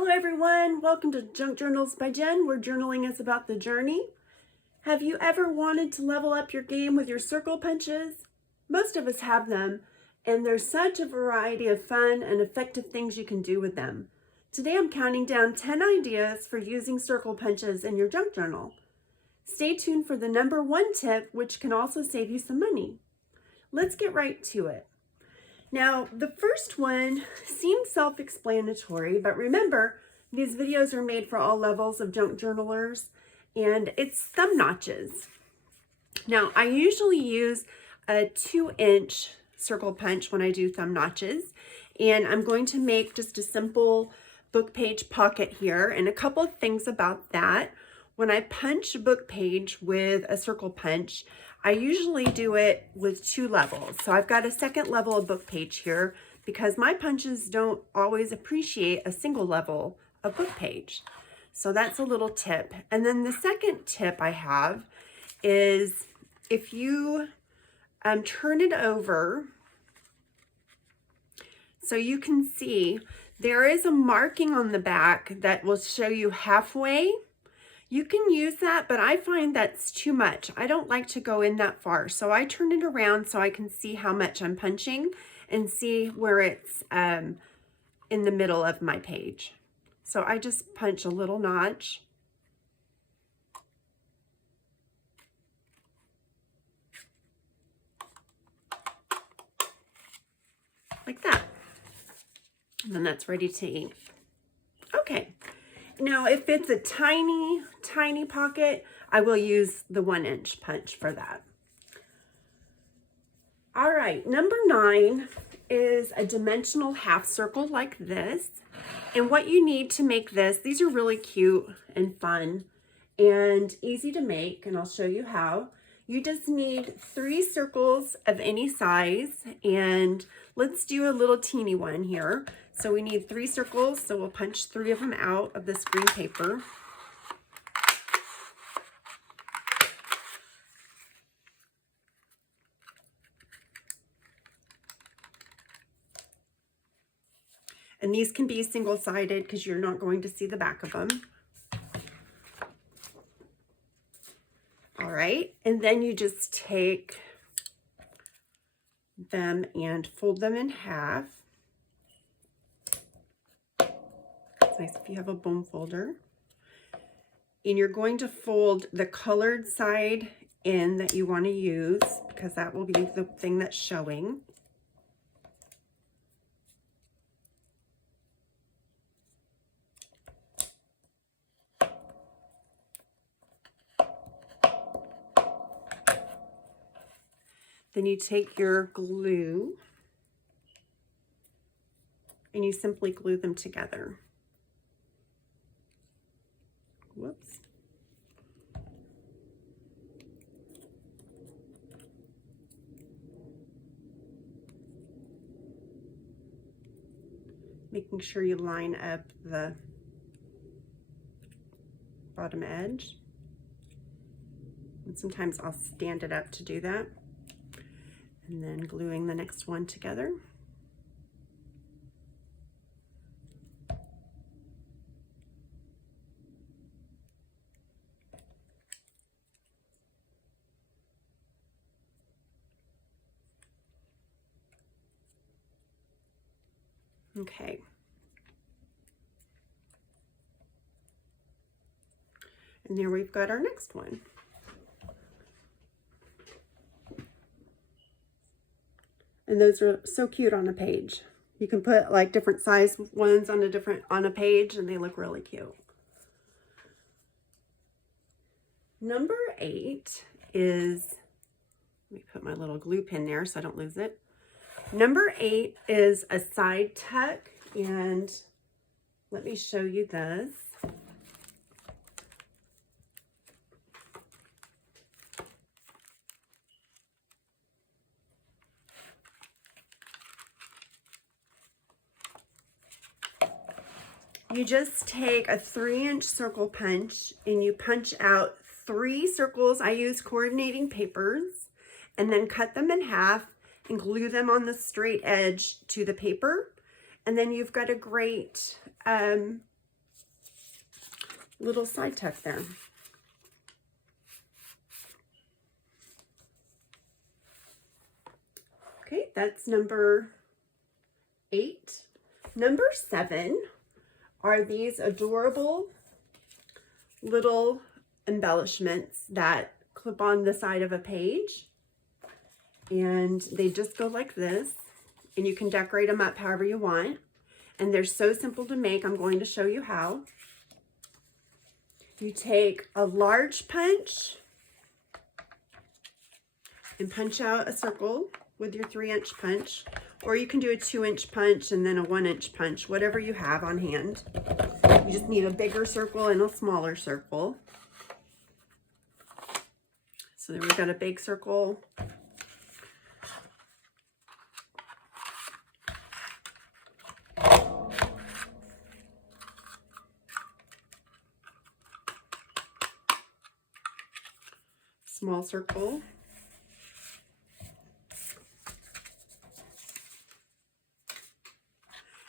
Hello everyone, welcome to Junk Journals by Jen, where journaling is about the journey. Have you ever wanted to level up your game with your circle punches? Most of us have them, and there's such a variety of fun and effective things you can do with them. Today I'm counting down 10 ideas for using circle punches in your junk journal. Stay tuned for the number 1 tip, which can also save you some money. Let's get right to it. Now, the first one seems self-explanatory, but remember, these videos are made for all levels of junk journalers, and it's thumb notches. Now, I usually use a 2-inch circle punch when I do thumb notches, and I'm going to make just a simple book page pocket here. And a couple of things about that. When I punch a book page with a circle punch, I usually do it with 2 levels. So I've got a second level of book page here because my punches don't always appreciate a single level of book page. So that's a little tip. And then the second tip I have is if you turn it over so you can see there is a marking on the back that will show you halfway. You can use that, but I find that's too much. I don't like to go in that far. So I turn it around so I can see how much I'm punching and see where it's in the middle of my page. So I just punch a little notch. Like that. And then that's ready to ink. Okay. Now, if it's a tiny, tiny pocket, I will use the 1-inch punch for that. All right, number 9 is a dimensional half circle like this. And what you need to make this, these are really cute and fun and easy to make, and I'll show you how. You just need 3 circles of any size, and let's do a little teeny one here. So we need 3 circles, so we'll punch 3 of them out of this green paper. And these can be single-sided because you're not going to see the back of them. All right, and then you just take them and fold them in half. It's nice if you have a bone folder. And you're going to fold the colored side in that you want to use because that will be the thing that's showing. Then you take your glue and you simply glue them together. Whoops. Making sure you line up the bottom edge. And sometimes I'll stand it up to do that. And then gluing the next one together. Okay. And there we've got our next one. And those are so cute on a page. You can put like different size ones on a page and they look really cute. Number 8 is, let me put my little glue pin there so I don't lose it. Number 8 is a side tuck, and let me show you this. You just take a 3-inch circle punch and you punch out 3 circles. I use coordinating papers, and then cut them in half and glue them on the straight edge to the paper. And then you've got a great little side tuck there. Okay, that's number 8. Number 7 are these adorable little embellishments that clip on the side of a page, and they just go like this, and you can decorate them up however you want, and they're so simple to make. I'm going to show you how. You take a large punch and punch out a circle with your 3-inch punch, or you can do a 2-inch punch and then a 1-inch punch, whatever you have on hand. You just need a bigger circle and a smaller circle. So there we've got a big circle. Small circle.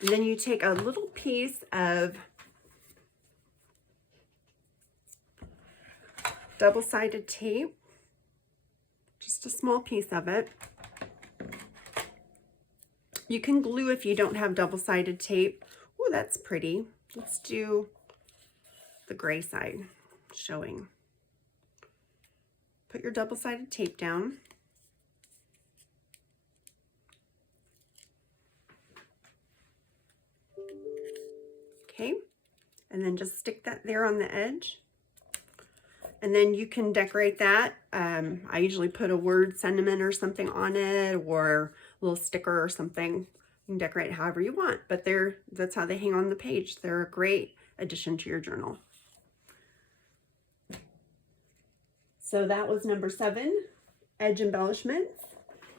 And then you take a little piece of double-sided tape, just a small piece of it. You can glue if you don't have double-sided tape. Oh, that's pretty. Let's do the gray side showing. Put your double-sided tape down. Okay, and then just stick that there on the edge. And then you can decorate that. I usually put a word sentiment or something on it, or a little sticker or something. You can decorate however you want, but that's how they hang on the page. They're a great addition to your journal. So that was number 7, edge embellishments.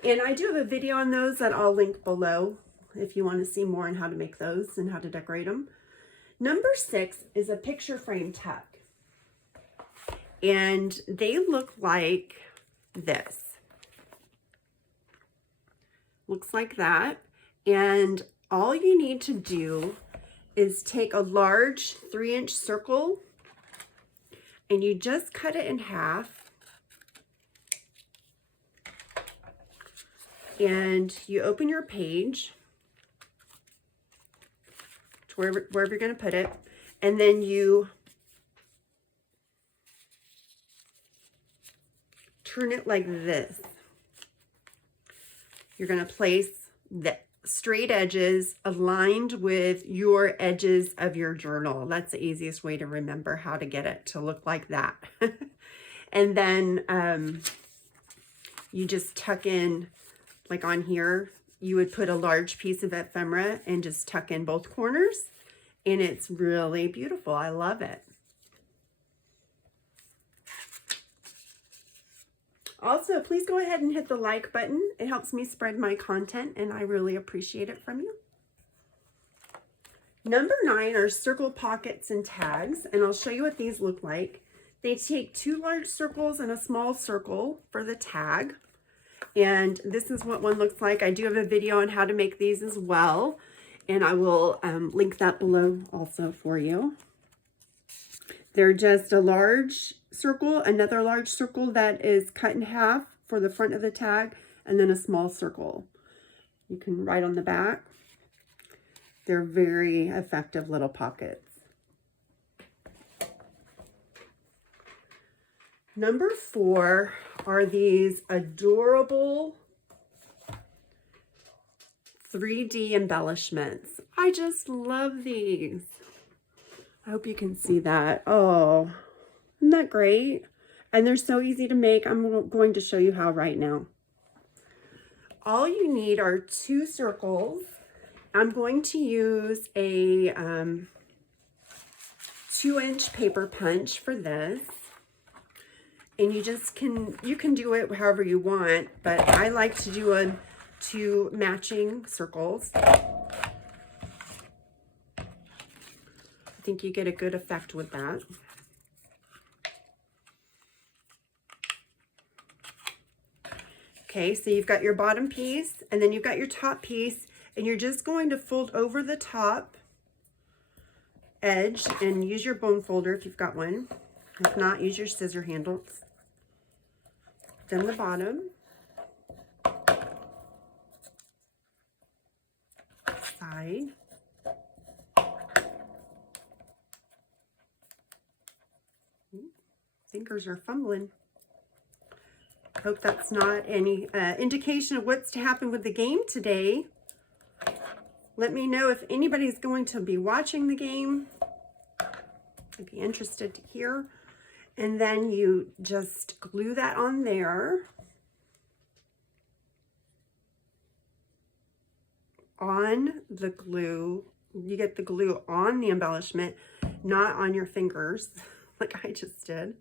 And I do have a video on those that I'll link below if you want to see more on how to make those and how to decorate them. Number 6 is a picture frame tuck. And they look like this. Looks like that. And all you need to do is take a large 3-inch circle and you just cut it in half. And you open your page to wherever you're going to put it, and then you turn it like this. You're going to place the straight edges aligned with your edges of your journal. That's the easiest way to remember how to get it to look like that. And then you just tuck in, like on here, you would put a large piece of ephemera and just tuck in both corners, and it's really beautiful. I love it. Also, please go ahead and hit the like button. It helps me spread my content, and I really appreciate it from you. Number 9 are circle pockets and tags, and I'll show you what these look like. They take 2 large circles and a small circle for the tag. And this is what one looks like. I do have a video on how to make these as well, and I will link that below also for you. They're just a large circle, another large circle that is cut in half for the front of the tag, and then a small circle. You can write on the back. They're very effective little pockets. Number 4 are these adorable 3D embellishments. I just love these. I hope you can see that. Oh, isn't that great? And they're so easy to make. I'm going to show you how right now. All you need are 2 circles. I'm going to use a 2-inch paper punch for this. And you can do it however you want, but I like to do 2 matching circles. I think you get a good effect with that. Okay, so you've got your bottom piece, and then you've got your top piece, and you're just going to fold over the top edge and use your bone folder if you've got one. If not, use your scissor handles. Then the bottom. Side. Fingers are fumbling. Hope that's not any indication of what's to happen with the game today. Let me know if anybody's going to be watching the game. I'd be interested to hear. And then you just glue that on there. On the glue. You get the glue on the embellishment, not on your fingers, like I just did.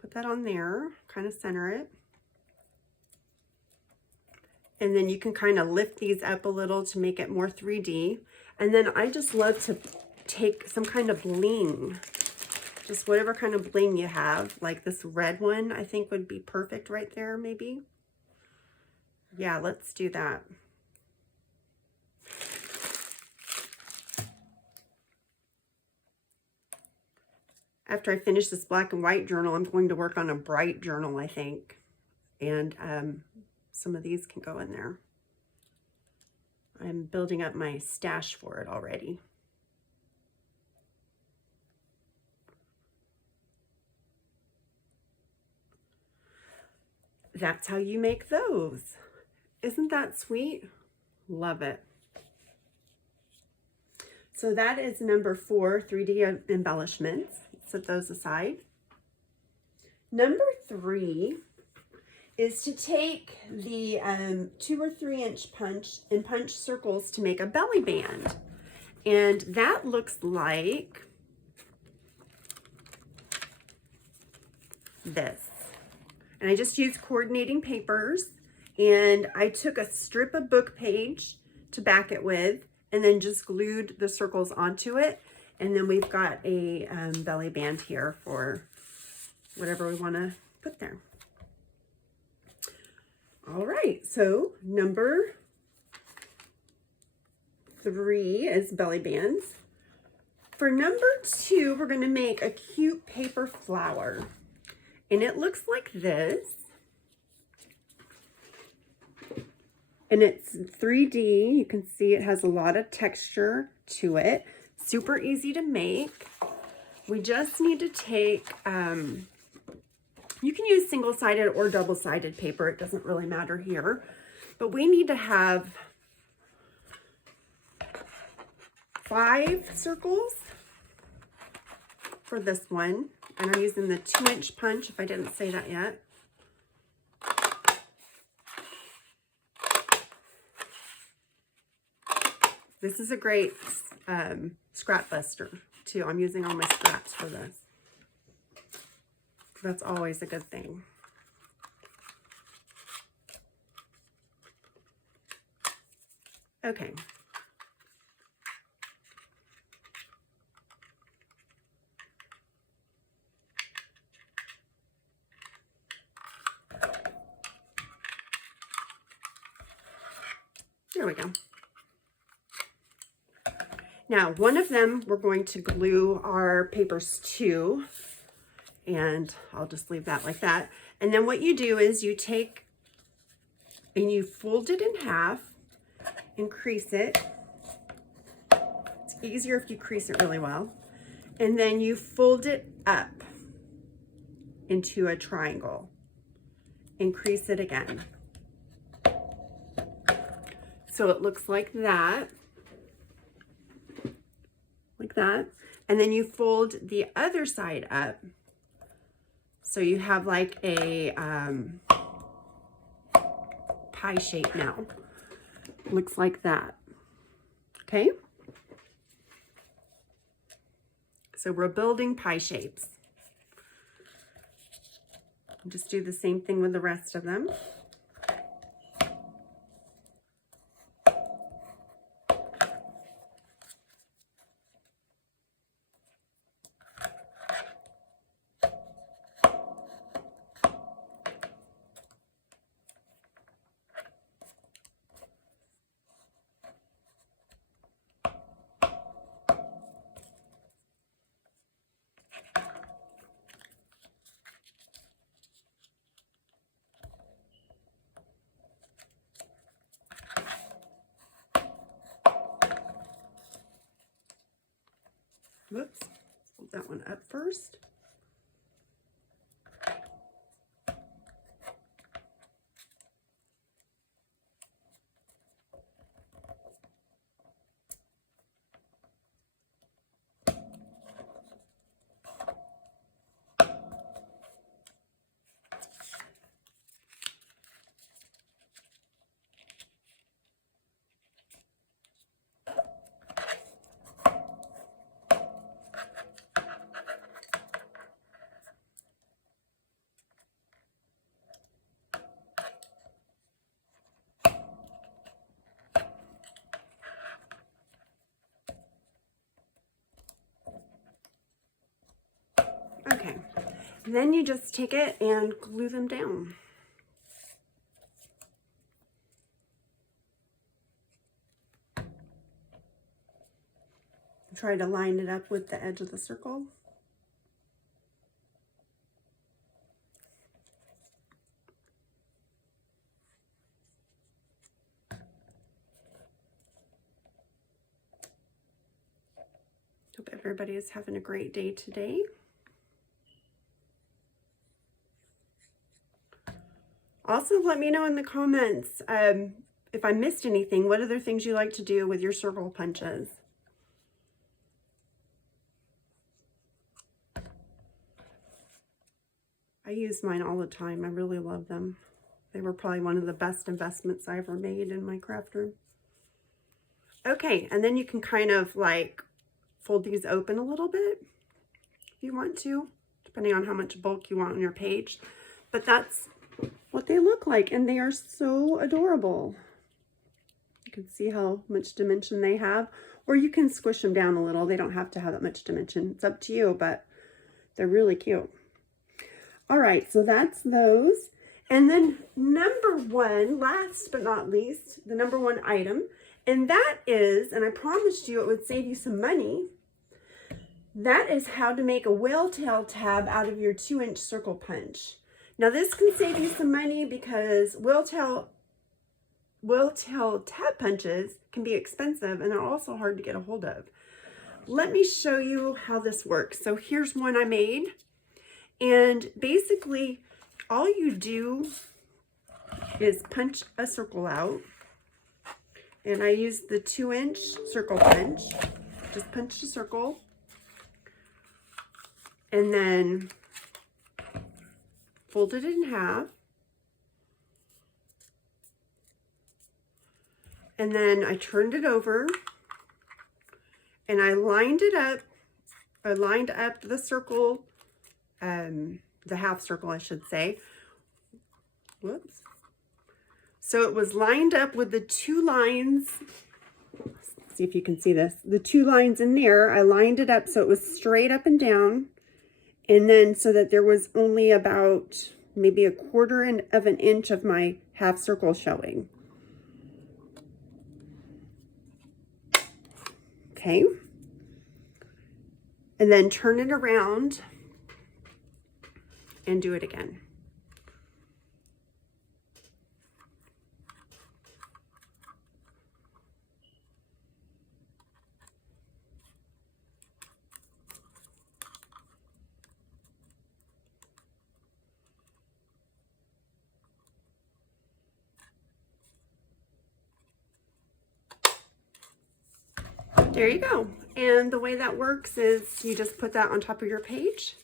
Put that on there, kind of center it. And then you can kind of lift these up a little to make it more 3D. And then I just love to take some kind of bling, just whatever kind of bling you have. Like this red one, I think would be perfect right there, maybe. Yeah, let's do that. After I finish this black and white journal, I'm going to work on a bright journal, I think. And some of these can go in there. I'm building up my stash for it already. That's how you make those. Isn't that sweet? Love it. So that is number 4, 3D embellishments. Set those aside. Number 3 is to take the 2 or 3 inch punch and punch circles to make a belly band. And that looks like this. And I just used coordinating papers, and I took a strip of book page to back it with, and then just glued the circles onto it. And then we've got a belly band here for whatever we want to put there. All right, so number 3 is belly bands. For number 2, we're going to make a cute paper flower. And it looks like this. And it's 3D. You can see it has a lot of texture to it. Super easy to make. We just need to take, you can use single-sided or double-sided paper. It doesn't really matter here. But we need to have 5 circles for this one. And I'm using the 2-inch punch, if I didn't say that yet. This is a great scrap buster, too. I'm using all my scraps for this. That's always a good thing. Okay. There we go. Now, one of them we're going to glue our papers to, and I'll just leave that like that. And then what you do is you take and you fold it in half and crease it. It's easier if you crease it really well. And then you fold it up into a triangle and crease it again. So it looks like that. Like that. And then you fold the other side up. So you have like a pie shape now. Looks like that. Okay. So we're building pie shapes. Just do the same thing with the rest of them. Whoops, hold that one up first. Okay, then you just take it and glue them down. Try to line it up with the edge of the circle. Hope everybody is having a great day today. Also, let me know in the comments if I missed anything. What other things you like to do with your circle punches? I use mine all the time. I really love them. They were probably one of the best investments I ever made in my craft room. Okay, and then you can kind of like fold these open a little bit if you want to, depending on how much bulk you want on your page. But that's what they look like, and they are so adorable. You can see how much dimension they have, or you can squish them down a little. They don't have to have that much dimension. It's up to you, but they're really cute. All right, so that's those. And then number one, last but not least, the number one item, and that is, and I promised you it would save you some money, that is how to make a whale tail tab out of your 2-inch circle punch. Now this can save you some money because whale tail tab punches can be expensive and they're also hard to get a hold of. Let me show you how this works. So here's one I made, and basically all you do is punch a circle out, and I use the 2-inch circle punch. Just punch a circle and then fold it in half, and then I turned it over and I lined it up. I lined up the circle, the half circle I should say. Whoops. So it was lined up with the 2 lines. Let's see if you can see this. The 2 lines in there, I lined it up so it was straight up and down. And then so that there was only about maybe 1/4 of an inch of my half circle showing. Okay. And then turn it around and do it again. There you go. And the way that works is you just put that on top of your page,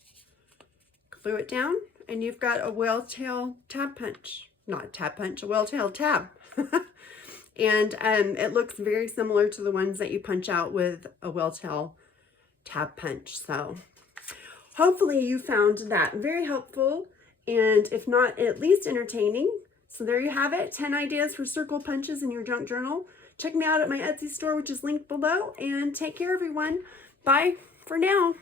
glue it down, and you've got a whale tail tab punch. Not tab punch, a whale tail tab. And it looks very similar to the ones that you punch out with a whale tail tab punch. So hopefully you found that very helpful, and if not, at least entertaining. So there you have it, 10 ideas for circle punches in your junk journal. Check me out at my Etsy store, which is linked below, and take care, everyone. Bye for now.